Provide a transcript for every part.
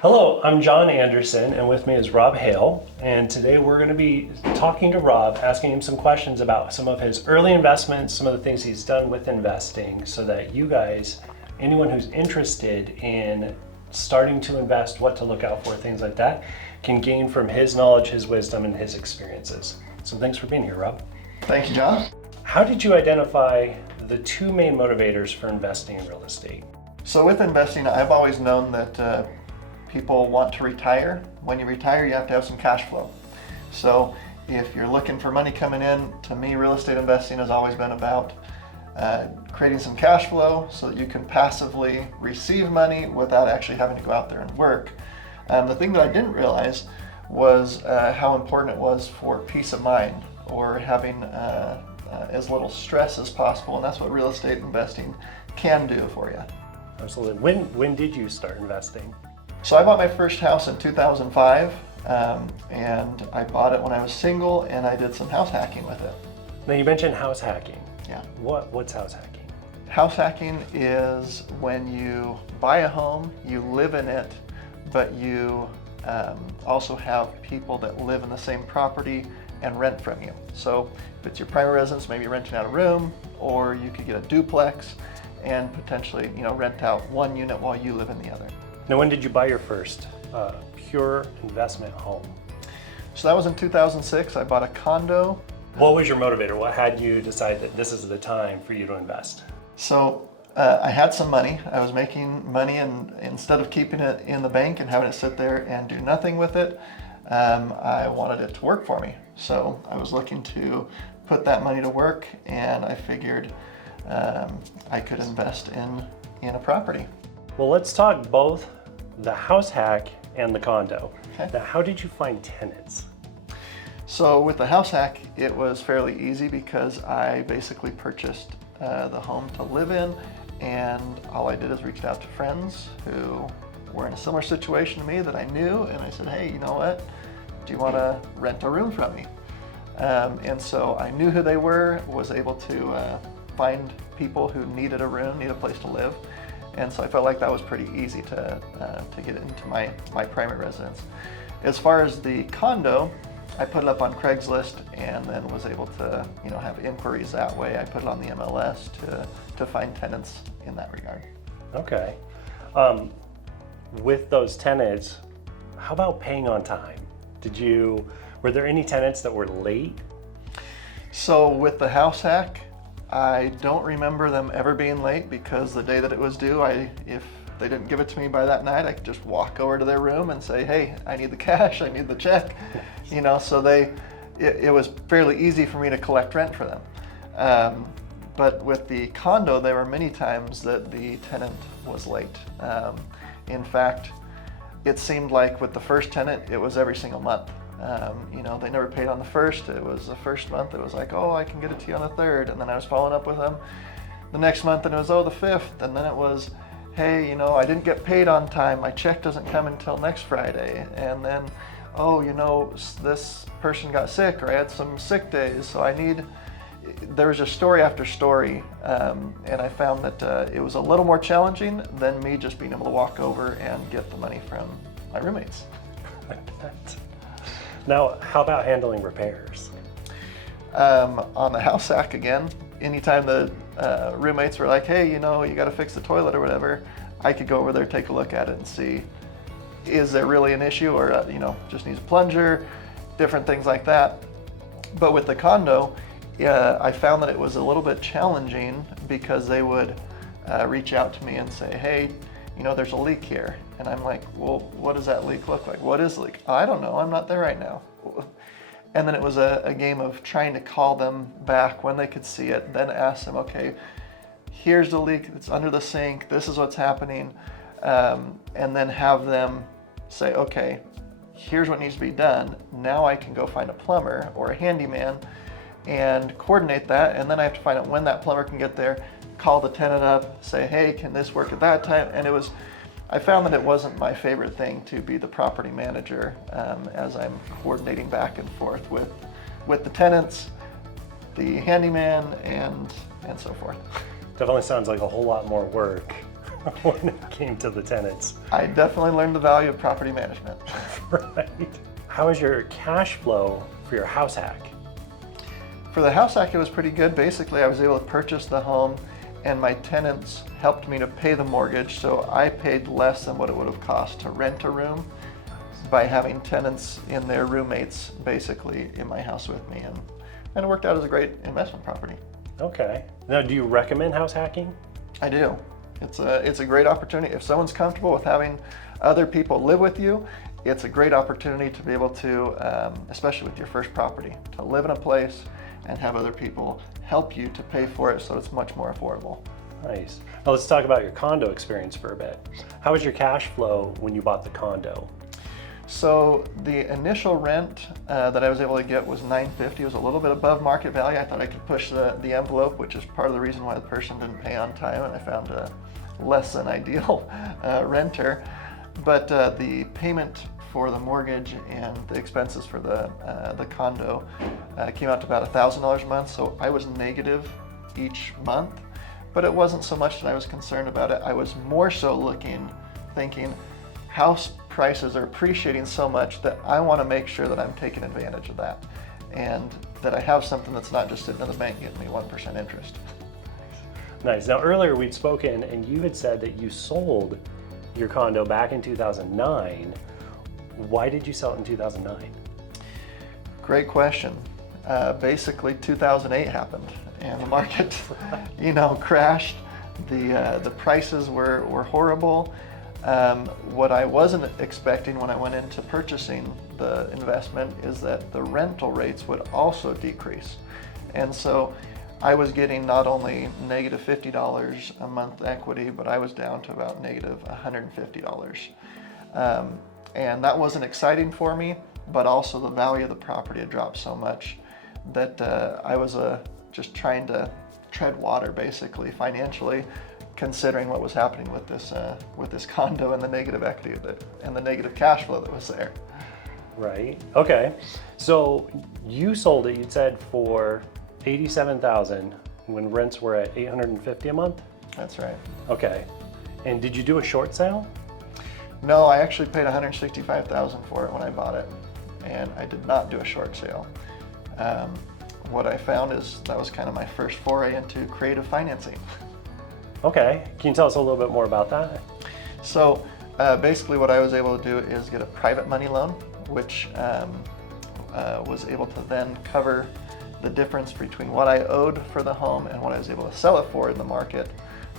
Hello, I'm John Anderson, and with me is Rob Hale. And today we're going to be talking to Rob, asking him some questions about some of his early investments, some of the things he's done with investing, so that you guys, anyone who's interested in starting to invest, what to look out for, things like that, can gain from his knowledge, his wisdom, and his experiences. So thanks for being here, Rob. Thank you, John. How did you identify the two main motivators for investing in real estate? So with investing, I've always known that people want to retire. When you retire, you have to have some cash flow. So if you're looking for money coming in, to me, real estate investing has always been about creating some cash flow so that you can passively receive money without actually having to go out there and work. The thing that I didn't realize was how important it was for peace of mind, or having as little stress as possible, and that's what real estate investing can do for you. Absolutely. When did you start investing? So I bought my first house in 2005, and I bought it when I was single, and I did some house hacking with it. Now you mentioned house hacking. Yeah. What's house hacking? House hacking is when you buy a home, you live in it, but you also have people that live in the same property and rent from you. So if it's your primary residence, maybe you're renting out a room, or you could get a duplex and potentially, rent out one unit while you live in the other. Now, when did you buy your first pure investment home? So that was in 2006. I bought a condo. What was your motivator? What had you decide that this is the time for you to invest? So I had some money. I was making money, and instead of keeping it in the bank and having it sit there and do nothing with it, I wanted it to work for me. So I was looking to put that money to work, and I figured I could invest in a property. Well, let's talk both the house hack and the condo. Okay. Now, how did you find tenants? So with the house hack, it was fairly easy because I basically purchased the home to live in, and all I did is reached out to friends who were in a similar situation to me that I knew, and I said, hey, you know what? Do you want to rent a room from me? And so I knew who they were, was able to find people who needed a room, needed a place to live. And so I felt like that was pretty easy to get into my primary residence. As far as the condo, I put it up on Craigslist and then was able to have inquiries that way. I put it on the MLS to find tenants in that regard. Okay. With those tenants, how about paying on time? Were there any tenants that were late? So with the house hack, I don't remember them ever being late, because the day that it was due, if they didn't give it to me by that night, I could just walk over to their room and say, hey, I need the cash, I need the check. So it was fairly easy for me to collect rent for them. But with the condo, there were many times that the tenant was late. In fact, it seemed like with the first tenant, it was every single month. They never paid on the first. It was the first month, it was like, oh, I can get it to you on the third. And then I was following up with them the next month, and it was, oh, the fifth. And then it was, hey, I didn't get paid on time. My check doesn't come until next Friday. And then, oh, this person got sick, or I had some sick days. So there was just story after story. And I found that it was a little more challenging than me just being able to walk over and get the money from my roommates. Now, how about handling repairs? On the house hack again, anytime the roommates were like, hey, you got to fix the toilet or whatever, I could go over there, take a look at it and see, is there really an issue, or just needs a plunger, different things like that. But with the condo, I found that it was a little bit challenging, because they would reach out to me and say, hey, there's a leak here. And I'm like, well, what does that leak look like? What is the leak? I don't know, I'm not there right now. And then it was a game of trying to call them back when they could see it, then ask them, okay, here's the leak, it's under the sink, this is what's happening. And then have them say, okay, here's what needs to be done. Now I can go find a plumber or a handyman and coordinate that. And then I have to find out when that plumber can get there, call the tenant up, say, hey, can this work at that time? And I found that it wasn't my favorite thing to be the property manager, as I'm coordinating back and forth with the tenants, the handyman, and so forth. Definitely sounds like a whole lot more work when it came to the tenants. I definitely learned the value of property management. Right. How is your cash flow for your house hack? For the house hack, it was pretty good. Basically, I was able to purchase the home and my tenants helped me to pay the mortgage, so I paid less than what it would have cost to rent a room by having tenants in their roommates basically in my house with me, and it worked out as a great investment property. Okay. Now, do you recommend house hacking? I do. It's a great opportunity. If someone's comfortable with having other people live with you, it's a great opportunity to be able to, especially with your first property, to live in a place and have other people help you to pay for it so it's much more affordable. Nice. Now let's talk about your condo experience for a bit. How was your cash flow when you bought the condo? So the initial rent that I was able to get was $950. It was a little bit above market value. I thought I could push the envelope, which is part of the reason why the person didn't pay on time, and I found a less than ideal renter. But the payment for the mortgage and the expenses for the condo came out to about $1,000 a month. So I was negative each month, but it wasn't so much that I was concerned about it. I was more so thinking, house prices are appreciating so much that I want to make sure that I'm taking advantage of that, and that I have something that's not just sitting in the bank getting me 1% interest. Nice. Now earlier we'd spoken and you had said that you sold your condo back in 2009. Why did you sell it in 2009? Great question. Basically 2008 happened and the market crashed. The prices were horrible. What I wasn't expecting when I went into purchasing the investment is that the rental rates would also decrease. And so I was getting not only negative $50 a month equity, but I was down to about negative $150. And that wasn't exciting for me, but also the value of the property had dropped so much that I was just trying to tread water basically financially, considering what was happening with this condo and the negative equity and the negative cash flow that was there. Right. Okay. So you sold it, you'd said, for $87,000 when rents were at $850 a month? That's right. Okay. And did you do a short sale? No, I actually paid $165,000 for it when I bought it, and I did not do a short sale. What I found is that was kind of my first foray into creative financing. Okay. Can you tell us a little bit more about that? So basically what I was able to do is get a private money loan, which was able to then cover the difference between what I owed for the home and what I was able to sell it for in the market,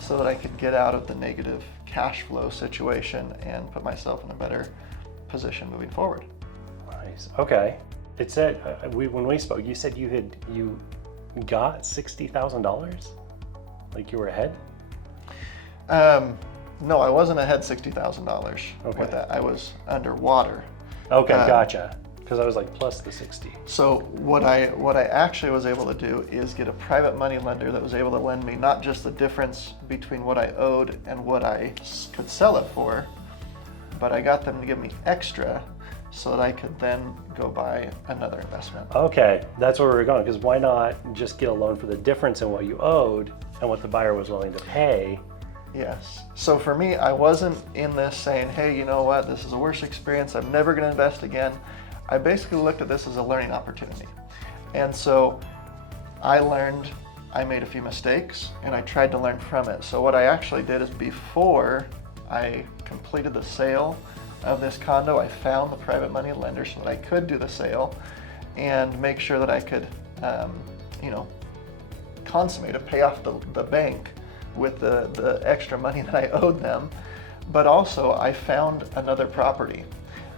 so that I could get out of the negative cash flow situation and put myself in a better position moving forward. Nice. Okay. It said, when we spoke, you said you got $60,000? Like you were ahead? No, I wasn't ahead $60,000 Okay. with that. I was underwater. Okay, gotcha. Because I was like plus the 60. So what I actually was able to do is get a private money lender that was able to lend me not just the difference between what I owed and what I could sell it for, but I got them to give me extra so that I could then go buy another investment. Okay, that's where we were going, because why not just get a loan for the difference in what you owed and what the buyer was willing to pay? Yes. So for me, I wasn't in this saying, hey, you know what, this is the worst experience, I'm never going to invest again. I basically looked at this as a learning opportunity. And so I learned, I made a few mistakes, and I tried to learn from it. So what I actually did is, before I completed the sale of this condo, I found the private money lender so that I could do the sale and make sure that I could, consummate it, pay off the bank with the extra money that I owed them. But also I found another property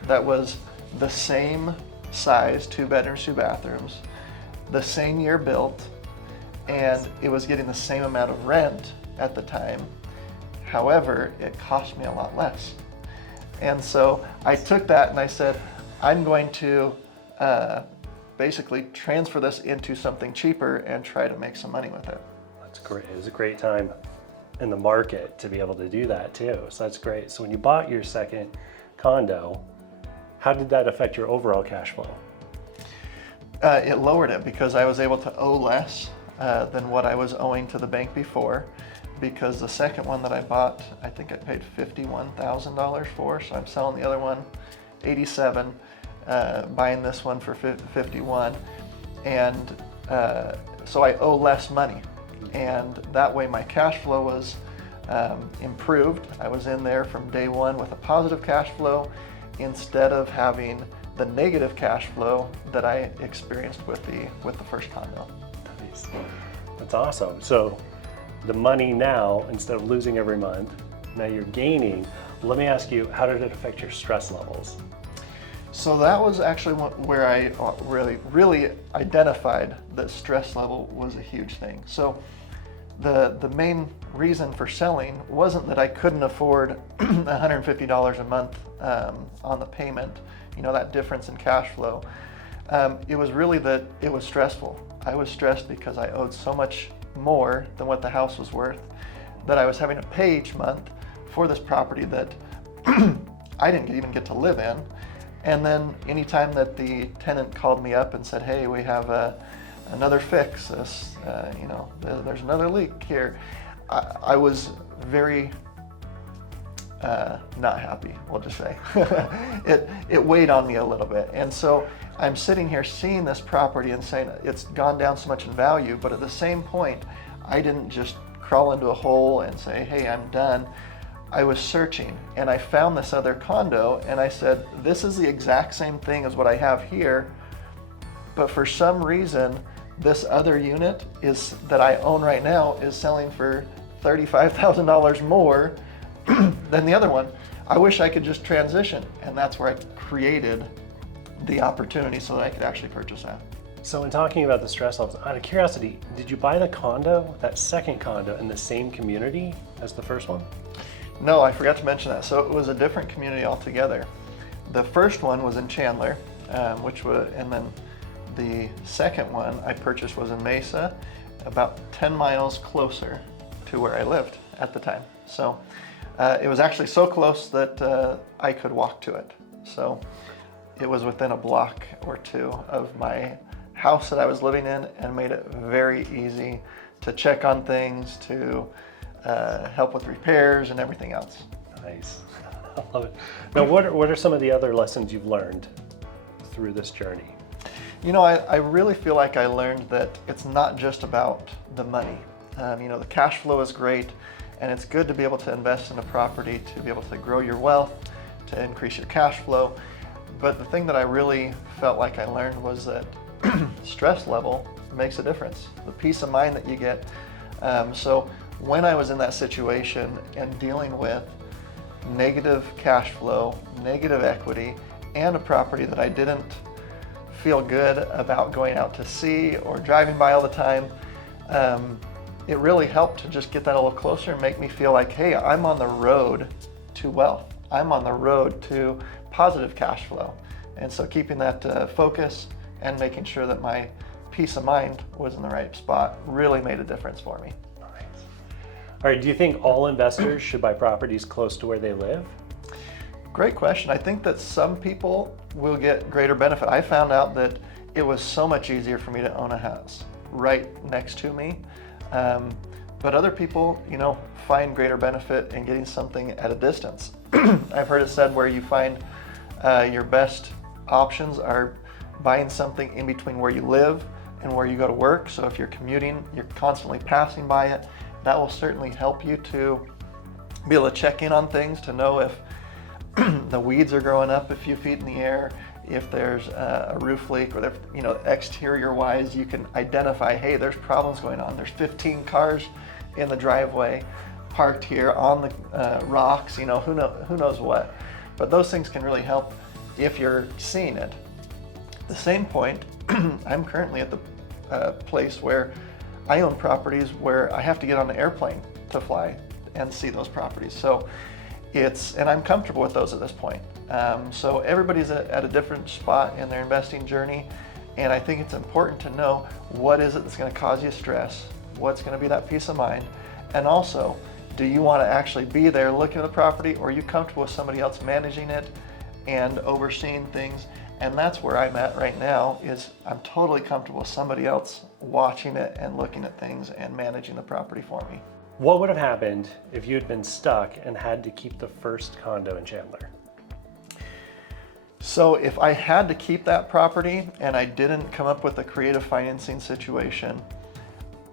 that was the same size, 2 bedrooms, 2 bathrooms, the same year built, and it was getting the same amount of rent at the time. However, it cost me a lot less. And so I took that and I said, I'm going to basically transfer this into something cheaper and try to make some money with it. That's great. It was a great time in the market to be able to do that too. So that's great. So when you bought your second condo, how did that affect your overall cash flow? It lowered it because I was able to owe less than what I was owing to the bank before. because the second one that I bought, I think I paid $51,000 for, so I'm selling the other one 87, buying this one for 51, and so I owe less money, and that way my cash flow was improved. I was in there from day one with a positive cash flow instead of having the negative cash flow that I experienced with the first condo. Nice. That's awesome. So the money now, instead of losing every month, now you're gaining. Let me ask you, how did it affect your stress levels? So that was actually where I really identified that stress level was a huge thing. So the main reason for selling wasn't that I couldn't afford $150 a month on the payment, that difference in cash flow. It was really that it was stressful. I was stressed because I owed so much more than what the house was worth that I was having to pay each month for this property that I didn't even get to live in. And then anytime that the tenant called me up and said, hey, we have another fix, there's another leak here, I was very not happy, we'll just say. It weighed on me a little bit. And so I'm sitting here seeing this property and saying it's gone down so much in value, but at the same point, I didn't just crawl into a hole and say, hey, I'm done. I was searching and I found this other condo and I said, this is the exact same thing as what I have here, but for some reason, this other unit that I own right now is selling for $35,000 more than the other one. I wish I could just transition, and that's where I created the opportunity so that I could actually purchase that. So in talking about the stress levels, out of curiosity, did you buy the condo, that second condo, in the same community as the first one? No, I forgot to mention that. So it was a different community altogether. The first one was in Chandler, and then the second one I purchased was in Mesa, about 10 miles closer to where I lived at the time. So it was actually so close that I could walk to it. So it was within a block or two of my house that I was living in, and made it very easy to check on things, to help with repairs and everything else. Nice. I love it. Now, what are some of the other lessons you've learned through this journey? I really feel like I learned that it's not just about the money. The cash flow is great, and it's good to be able to invest in a property to be able to grow your wealth, to increase your cash flow. But the thing that I really felt like I learned was that stress level makes a difference. The peace of mind that you get. So when I was in that situation and dealing with negative cash flow, negative equity, and a property that I didn't feel good about going out to see or driving by all the time, it really helped to just get that a little closer and make me feel like, hey, I'm on the road to wealth. I'm on the road to positive cash flow. And so keeping that focus and making sure that my peace of mind was in the right spot really made a difference for me. Nice. All right, do you think all investors should buy properties close to where they live? Great question. I think that some people will get greater benefit. I found out that it was so much easier for me to own a house right next to me. But other people, find greater benefit in getting something at a distance. I've heard it said where you find your best options are buying something in between where you live and where you go to work. So if you're commuting, you're constantly passing by it. That will certainly help you to be able to check in on things, to know if the weeds are growing up a few feet in the air, if there's a roof leak, or exterior wise, you can identify, hey, there's problems going on. There's 15 cars in the driveway parked here on the rocks, who knows what. But those things can really help if you're seeing it. At the same point, I'm currently at the place where I own properties where I have to get on an airplane to fly and see those properties. So and I'm comfortable with those at this point. So everybody's at a different spot in their investing journey, and I think it's important to know what is it that's going to cause you stress, what's going to be that peace of mind, and also, do you want to actually be there looking at the property, or are you comfortable with somebody else managing it and overseeing things? And that's where I'm at right now, is I'm totally comfortable with somebody else watching it and looking at things and managing the property for me. What would have happened if you had been stuck and had to keep the first condo in Chandler? So if I had to keep that property and I didn't come up with a creative financing situation,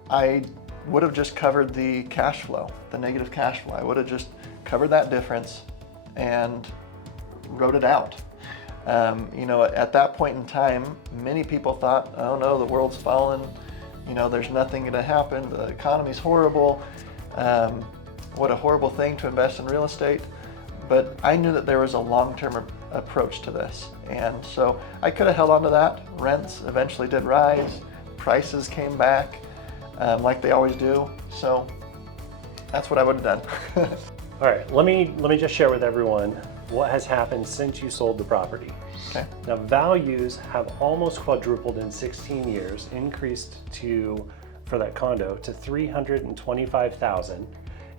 I would have just covered the cash flow, the negative cash flow. I would have just covered that difference and wrote it out. At that point in time, many people thought, oh no, the world's fallen, there's nothing going to happen, the economy's horrible, what a horrible thing to invest in real estate. But I knew that there was a long-term approach to this. And so I could have held on to that. Rents eventually did rise, prices came back like they always do. So that's what I would have done. All right, let me just share with everyone what has happened since you sold the property. Okay. Now, values have almost quadrupled in 16 years, increased for that condo to $325,000.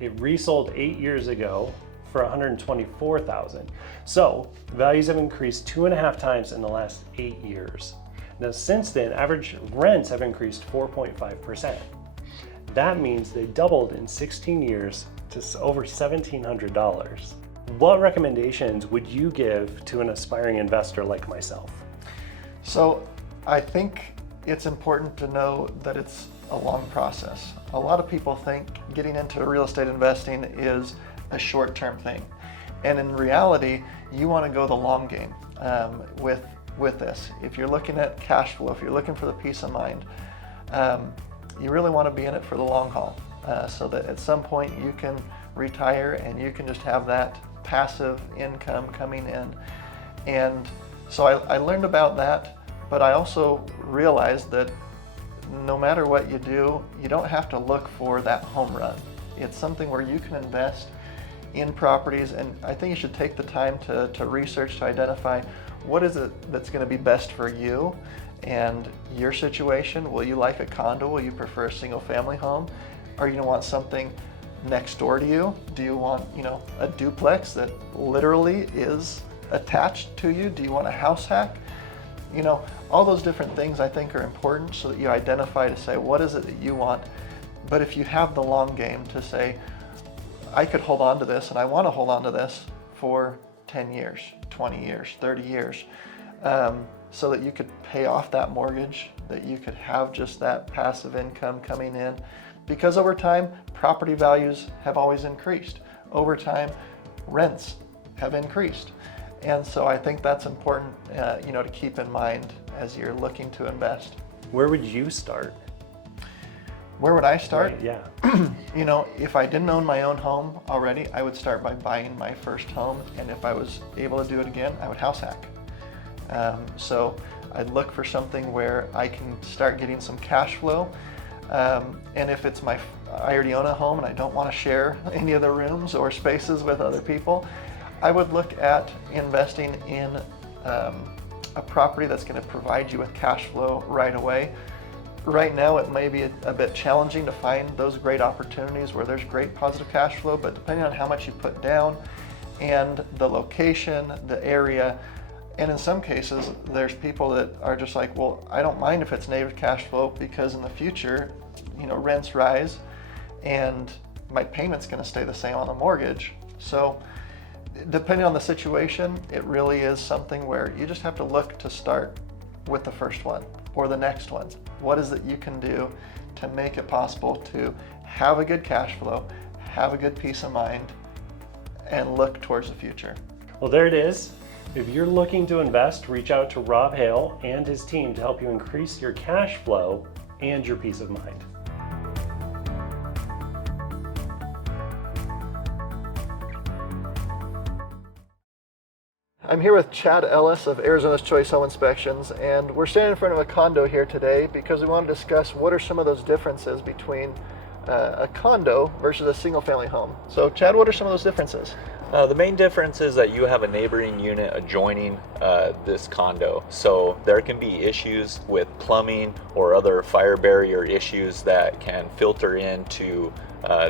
It resold 8 years ago for $124,000. So values have increased 2.5 times in the last 8 years. Now, since then, average rents have increased 4.5%. That means they doubled in 16 years to over $1,700. What recommendations would you give to an aspiring investor like myself? So I think it's important to know that it's a long process. A lot of people think getting into real estate investing is a short-term thing. And in reality, you want to go the long game with this. If you're looking at cash flow, if you're looking for the peace of mind, you really want to be in it for the long haul so that at some point you can retire and you can just have that passive income coming in. And so I learned about that, but I also realized that no matter what you do, you don't have to look for that home run. It's something where you can invest in properties, and I think you should take the time to research, to identify what is it that's going to be best for you and your situation. Will you like a condo? Will you prefer a single family home? Are you going to want something next door to you? Do you want, a duplex that literally is attached to you? Do you want a house hack? All those different things I think are important so that you identify to say, what is it that you want? But if you have the long game to say, I could hold on to this and I want to hold on to this for 10 years, 20 years, 30 years, so that you could pay off that mortgage, that you could have just that passive income coming in. Because over time, property values have always increased. Over time, rents have increased. And so I think that's important, to keep in mind as you're looking to invest. Where would you start? Where would I start? Right, yeah. If I didn't own my own home already, I would start by buying my first home. And if I was able to do it again, I would house hack. So I'd look for something where I can start getting some cash flow. And if it's I already own a home and I don't want to share any of the rooms or spaces with other people, I would look at investing in a property that's going to provide you with cash flow right away. Right now, it may be a bit challenging to find those great opportunities where there's great positive cash flow, but depending on how much you put down and the location, the area, and in some cases, there's people that are just like, well, I don't mind if it's negative cash flow because in the future, rents rise and my payment's going to stay the same on the mortgage. So depending on the situation, it really is something where you just have to look to start with the first one or the next one. What is it you can do to make it possible to have a good cash flow, have a good peace of mind, and look towards the future? Well, there it is. If you're looking to invest, reach out to Rob Hale and his team to help you increase your cash flow and your peace of mind. I'm here with Chad Ellis of Arizona's Choice Home Inspections, and we're standing in front of a condo here today because we want to discuss what are some of those differences between a condo versus a single family home. So Chad, what are some of those differences? The main difference is that you have a neighboring unit adjoining this condo. So there can be issues with plumbing or other fire barrier issues that can filter into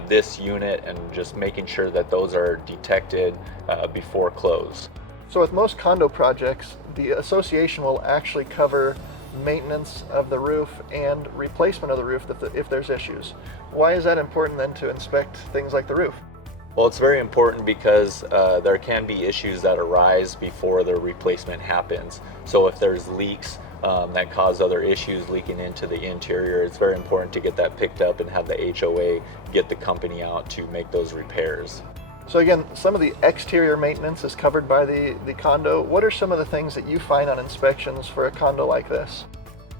this unit, and just making sure that those are detected before close. So with most condo projects, the association will actually cover maintenance of the roof and replacement of the roof if there's issues. Why is that important then to inspect things like the roof? Well, it's very important because there can be issues that arise before the replacement happens. So if there's leaks that cause other issues leaking into the interior, it's very important to get that picked up and have the HOA get the company out to make those repairs. So again, some of the exterior maintenance is covered by the condo. What are some of the things that you find on inspections for a condo like this?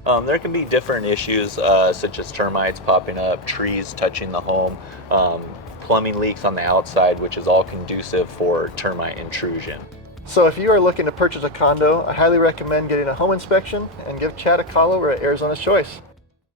There can be different issues such as termites popping up, trees touching the home, plumbing leaks on the outside, which is all conducive for termite intrusion. So if you are looking to purchase a condo, I highly recommend getting a home inspection and give Chad a call over at Arizona's Choice.